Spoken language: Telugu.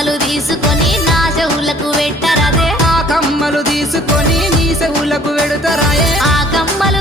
కమ్మలు తీసుకొని నా చెవులకు పెట్టరాదే ఆ కమ్మలు తీసుకొని నీ చెవులకు పెడతారాయే ఆ కమ్మలు